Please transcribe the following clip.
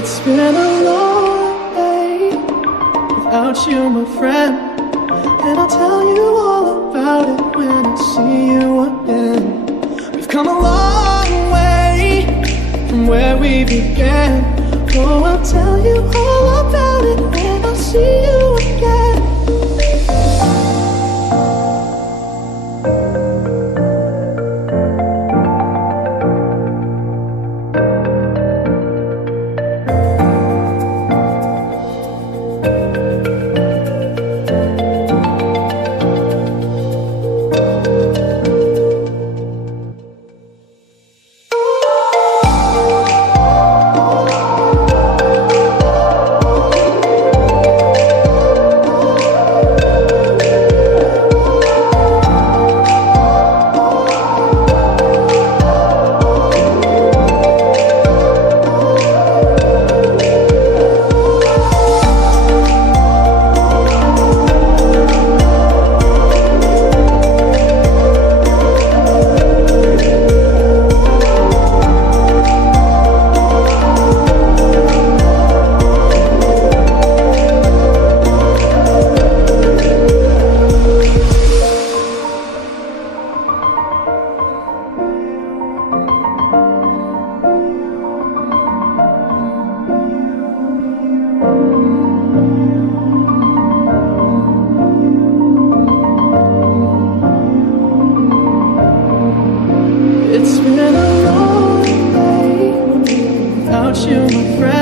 It's been a long day without you, my friend, and I'll tell you all about it when I see you again. We've come a long way from where we began. Oh, I'll tell you all about it when I see you again. It's been a long day without you, my friend.